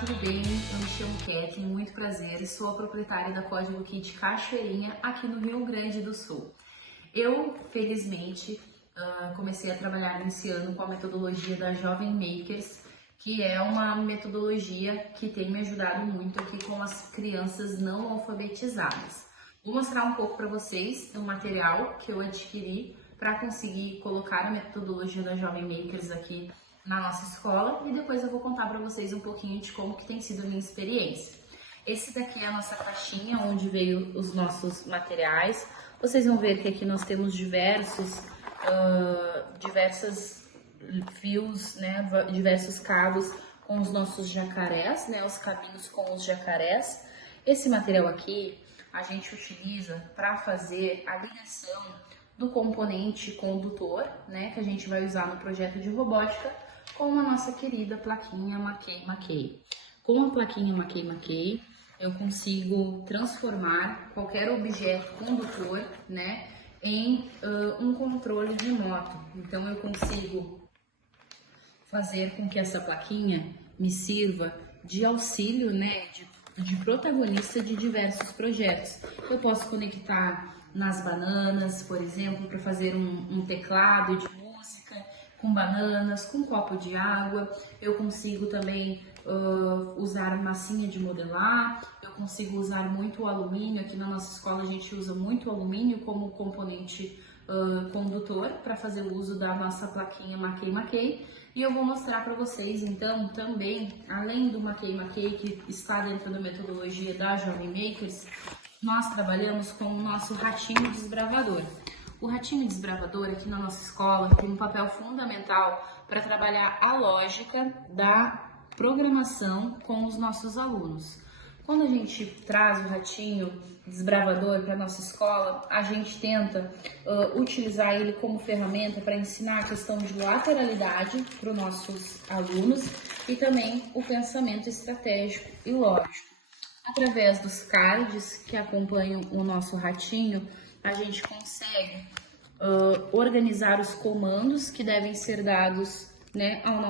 tudo bem? Eu me chamo Kathleen, muito prazer, sou a proprietária da Código Kit Cachoeirinha aqui no Rio Grande do Sul. Eu, felizmente, comecei a trabalhar nesse ano com a metodologia da Jovem Makers, que é uma metodologia que tem me ajudado muito aqui com as crianças não alfabetizadas. Vou mostrar um pouco para vocês do material que eu adquiri para conseguir colocar a metodologia da Jovem Makers aqui na nossa escola e depois eu vou contar para vocês um pouquinho de como que tem sido a minha experiência. Esse daqui é a nossa caixinha onde veio os nossos materiais. Vocês vão ver que aqui nós temos diversos fios, né, diversos cabos com os nossos jacarés, né, os cabinhos com os jacarés. Esse material aqui a gente utiliza para fazer a ligação do componente condutor, né, que a gente vai usar no projeto de robótica, com a nossa querida plaquinha Maquei. Com a plaquinha Maquei, eu consigo transformar qualquer objeto condutor, né, em um controle de moto. Então eu consigo fazer com que essa plaquinha me sirva de auxílio, né, de protagonista de diversos projetos. Eu posso conectar nas bananas, por exemplo, para fazer um teclado de música com bananas, com um copo de água. Eu consigo também usar massinha de modelar, eu consigo usar muito o alumínio. Aqui na nossa escola a gente usa muito o alumínio como componente condutor para fazer o uso da nossa plaquinha Maquei. E eu vou mostrar para vocês então também, além do Maquei que está dentro da metodologia da Jovem Makers, nós trabalhamos com o nosso ratinho desbravador. O ratinho desbravador aqui na nossa escola tem um papel fundamental para trabalhar a lógica da programação com os nossos alunos. Quando a gente traz o ratinho desbravador para a nossa escola, a gente tenta utilizar ele como ferramenta para ensinar a questão de lateralidade para os nossos alunos e também o pensamento estratégico e lógico. Através dos cards que acompanham o nosso ratinho, a gente consegue organizar os comandos que devem ser dados, né, ao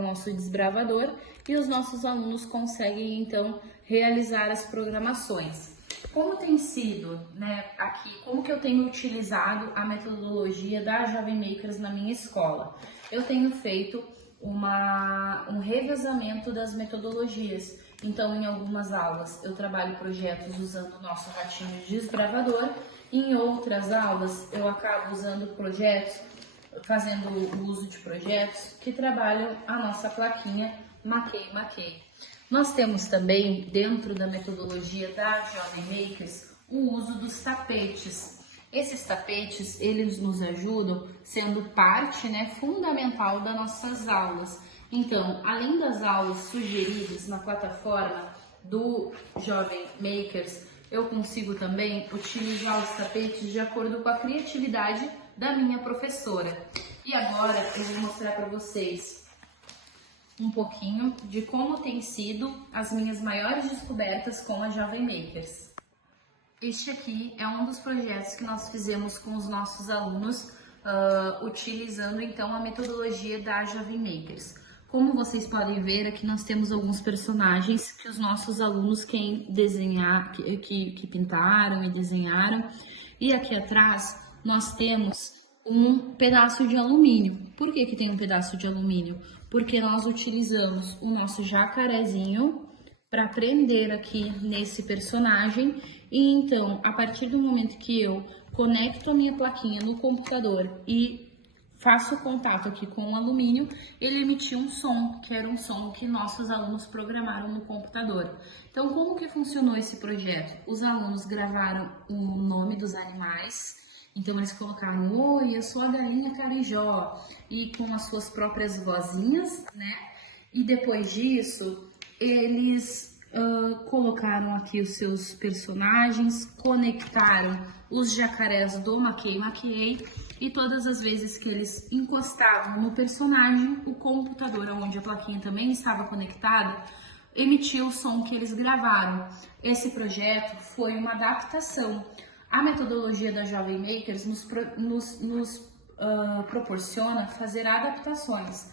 nosso desbravador, e os nossos alunos conseguem então realizar as programações. Como tem sido, né, aqui, como que eu tenho utilizado a metodologia da Jovem Makers na minha escola? Eu tenho feito um revezamento das metodologias. Então, em algumas aulas eu trabalho projetos usando o nosso ratinho desbravador, e em outras aulas eu acabo usando projetos, fazendo o uso de projetos que trabalham a nossa plaquinha Maquei. Nós temos também, dentro da metodologia da Jovem Makers, o uso dos tapetes. Esses tapetes, eles nos ajudam sendo parte, né, fundamental das nossas aulas. Então, além das aulas sugeridas na plataforma do Jovem Makers, eu consigo também utilizar os tapetes de acordo com a criatividade da minha professora. E agora eu vou mostrar para vocês um pouquinho de como tem sido as minhas maiores descobertas com a Jovem Makers. Este aqui é um dos projetos que nós fizemos com os nossos alunos, utilizando então a metodologia da Jovem Makers. Como vocês podem ver, aqui nós temos alguns personagens que os nossos alunos que pintaram e desenharam. E aqui atrás nós temos um pedaço de alumínio. Por que tem um pedaço de alumínio? Porque nós utilizamos o nosso jacarezinho para prender aqui nesse personagem. E então, a partir do momento que eu conecto a minha plaquinha no computador e faço o contato aqui com o alumínio, ele emitiu um som, que era um som que nossos alunos programaram no computador. Então, como que funcionou esse projeto? Os alunos gravaram o nome dos animais, então eles colocaram: oi, eu sou a galinha carijó, e com as suas próprias vozinhas, né? E depois disso, eles colocaram aqui os seus personagens, conectaram os jacarés do Maquei, e todas as vezes que eles encostavam no personagem, o computador onde a plaquinha também estava conectada emitiu o som que eles gravaram. Esse projeto foi uma adaptação. A metodologia da Jovem Makers nos proporciona fazer adaptações.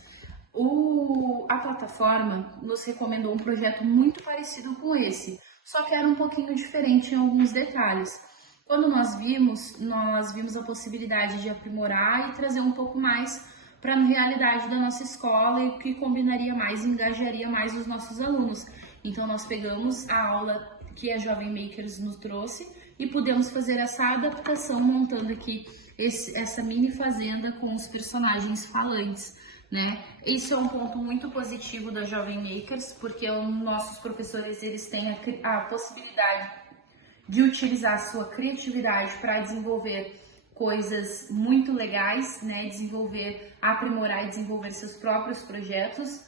A plataforma nos recomendou um projeto muito parecido com esse, só que era um pouquinho diferente em alguns detalhes. Quando nós vimos a possibilidade de aprimorar e trazer um pouco mais para a realidade da nossa escola e o que combinaria mais e engajaria mais os nossos alunos. Então nós pegamos a aula que a Jovem Makers nos trouxe e pudemos fazer essa adaptação montando aqui essa mini fazenda com os personagens falantes, né? Isso é um ponto muito positivo da Jovem Makers, porque os nossos professores eles têm a possibilidade de utilizar a sua criatividade para desenvolver coisas muito legais, né? Aprimorar e desenvolver seus próprios projetos.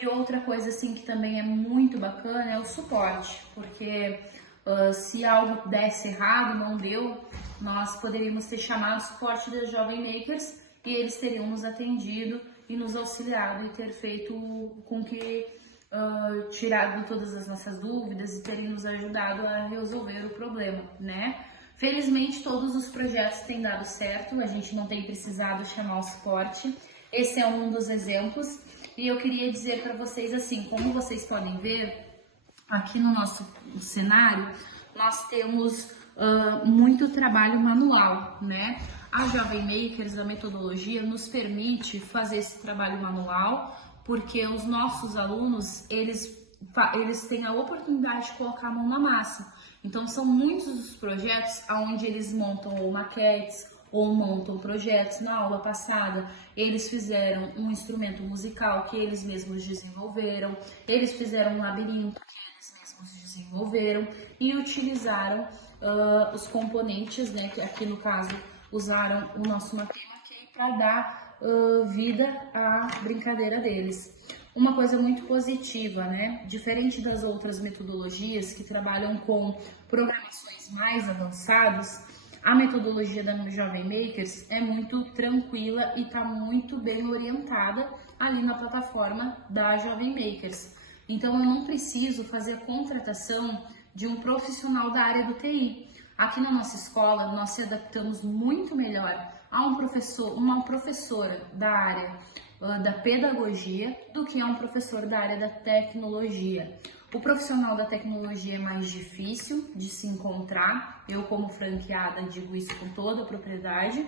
E outra coisa assim que também é muito bacana é o suporte, porque se algo desse errado, não deu, nós poderíamos ter chamado o suporte da Jovem Makers e eles teriam nos atendido e nos auxiliado e ter feito com que tirado todas as nossas dúvidas e terem nos ajudado a resolver o problema, né? Felizmente todos os projetos têm dado certo, a gente não tem precisado chamar o suporte. Esse é um dos exemplos e eu queria dizer para vocês assim, como vocês podem ver aqui no nosso cenário, nós temos muito trabalho manual, né? A Jovem Makers, a metodologia, nos permite fazer esse trabalho manual, porque os nossos alunos, eles têm a oportunidade de colocar a mão na massa. Então, são muitos os projetos onde eles montam ou maquetes, ou montam projetos. Na aula passada, eles fizeram um instrumento musical que eles mesmos desenvolveram, eles fizeram um labirinto que eles mesmos desenvolveram e utilizaram os componentes, né, que aqui no caso usaram o nosso Maquei para dar vida à brincadeira deles. Uma coisa muito positiva, né? Diferente das outras metodologias que trabalham com programações mais avançadas, a metodologia da Jovem Makers é muito tranquila e está muito bem orientada ali na plataforma da Jovem Makers. Então eu não preciso fazer a contratação de um profissional da área do TI. Aqui na nossa escola, nós se adaptamos muito melhor a uma professora da área da pedagogia do que a um professor da área da tecnologia. O profissional da tecnologia é mais difícil de se encontrar, eu como franqueada digo isso com toda a propriedade,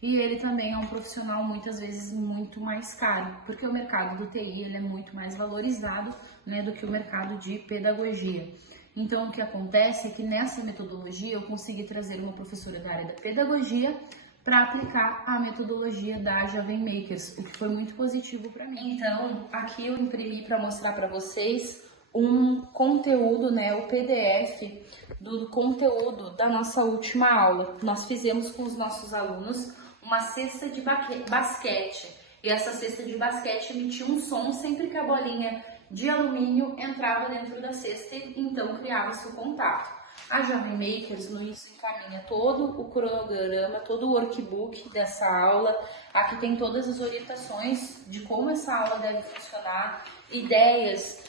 e ele também é um profissional muitas vezes muito mais caro, porque o mercado do TI ele é muito mais valorizado, né, do que o mercado de pedagogia. Então, o que acontece é que nessa metodologia eu consegui trazer uma professora da área da pedagogia para aplicar a metodologia da Jovem Makers, o que foi muito positivo para mim. Então, aqui eu imprimi para mostrar para vocês um conteúdo, né, o PDF do conteúdo da nossa última aula. Nós fizemos com os nossos alunos uma cesta de basquete, e essa cesta de basquete emitia um som sempre que a bolinha de alumínio entrava dentro da cesta e então criava-se o contato. A Jovem Makers nos encaminha todo o cronograma, todo o workbook dessa aula. Aqui tem todas as orientações de como essa aula deve funcionar, ideias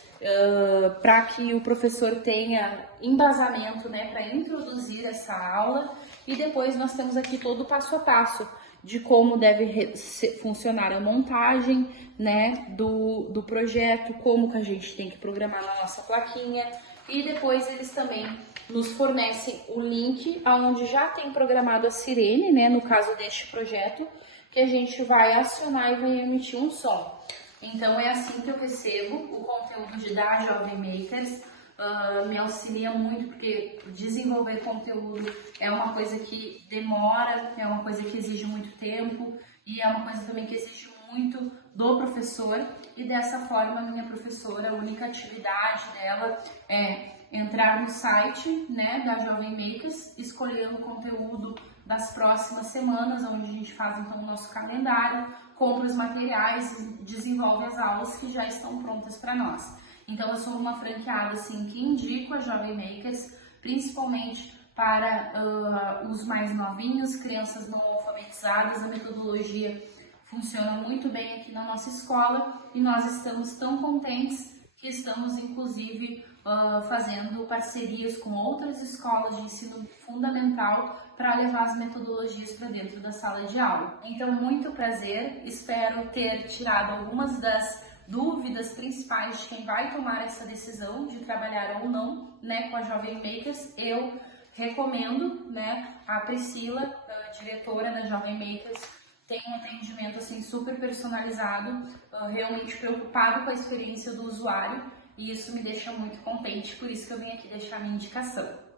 para que o professor tenha embasamento, né, para introduzir essa aula. E depois nós temos aqui todo o passo a passo de como deve funcionar a montagem, né, do projeto, como que a gente tem que programar na nossa plaquinha. E depois eles também nos fornecem o link onde já tem programado a sirene, né, no caso deste projeto, que a gente vai acionar e vai emitir um som. Então é assim que eu recebo o conteúdo da Jovem Makers. Me auxilia muito, porque desenvolver conteúdo é uma coisa que demora, é uma coisa que exige muito tempo e é uma coisa também que exige muito do professor. E dessa forma, a minha professora, a única atividade dela é entrar no site, né, da Jovem Makers, escolher o conteúdo das próximas semanas, onde a gente faz então o nosso calendário, compra os materiais e desenvolve as aulas que já estão prontas para nós. Então, eu sou uma franqueada assim, que indico a Jovem Makers, principalmente para os mais novinhos, crianças não alfabetizadas. A metodologia funciona muito bem aqui na nossa escola e nós estamos tão contentes que estamos inclusive fazendo parcerias com outras escolas de ensino fundamental para levar as metodologias para dentro da sala de aula. Então, muito prazer, espero ter tirado algumas das dúvidas principais de quem vai tomar essa decisão de trabalhar ou não, né, com a Jovem Makers. Eu recomendo, né, a Priscila, a diretora da Jovem Makers, tem um atendimento assim super personalizado, realmente preocupado com a experiência do usuário, e isso me deixa muito contente, por isso que eu vim aqui deixar a minha indicação.